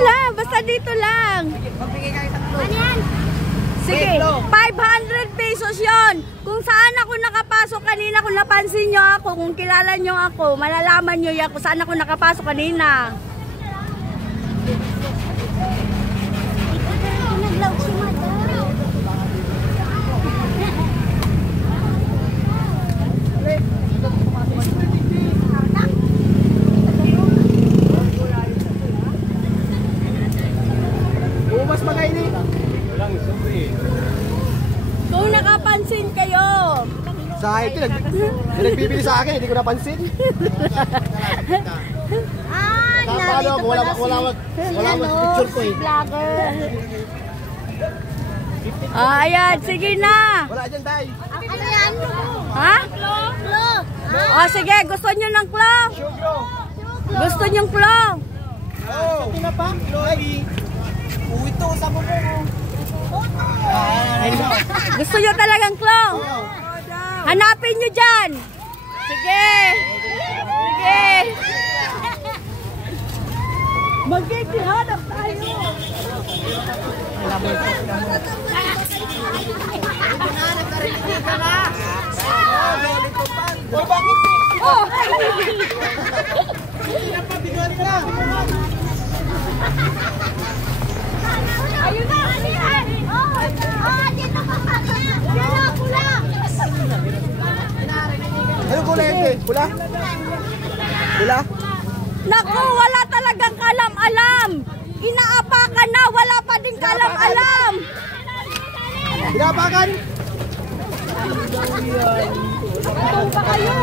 lang, basta dito lang. Magbigay kayo sa tulong. Ano yan? Sige, 500 pesos yon. Kung saan ako nakapasok kanina, kung napansin nyo ako, kung kilala nyo ako, malalaman nyo yan kung saan ako nakapasok kanina. Naglaw si Madam. Bumas mga ini. Kung nakapansin kayo. Sa ito, nagbibili sa akin, hindi ko napansin. Narito wala picture ko eh. Vlogger. Ayan, sige na. Wala dyan, tay. Ano yan? Ha? Klo. O sige, gusto nyo ng claw? Gusto nyo ng claw? Oo. Ito na pa. Ay. Ito, sa mo po. Gusto nyo talagang claw? Hanapin nyo dyan. Sige. Sige. Magkikihanap tayo. Oh, bakit? Oh. Ayun na! Oh, dito pa pa! Pula, pula! Ano kulay ito eh? Pula? Pula? Naku, wala talagang kalam-alam. Inaapakan na, wala pa din kalam-alam. Pinapakan? Ito pa kayo.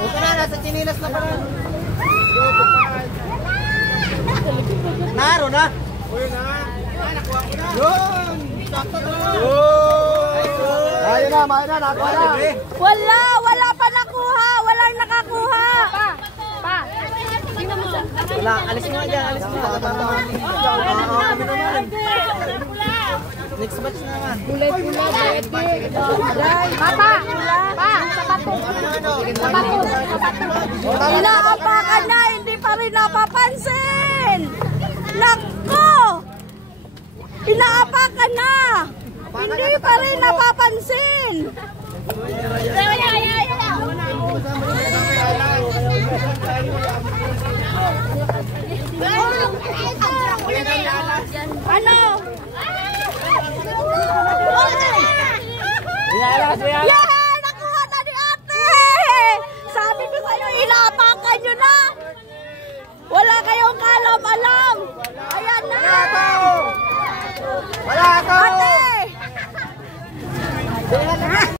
Huwag ka na, nasa chinilas na pala. Naro na? Yun! Sakto to! Ayun na, nakuha na. Wala pa nakuha. Walang nakakuha. Pa. Wala, alis mo dyan, alis mo. Next batch na naman. Pula, Papa. Sapato. Inaapakan na, hindi pa rin napapansin. Naku! Inaapakan na. Hindi pa rin napapansin. Ano? Yeah! Nakuha na ni ate! Sabi ko sa'yo, inaapakan nyo na! Wala kayong kalam-alam! Ayan na! Wala ako!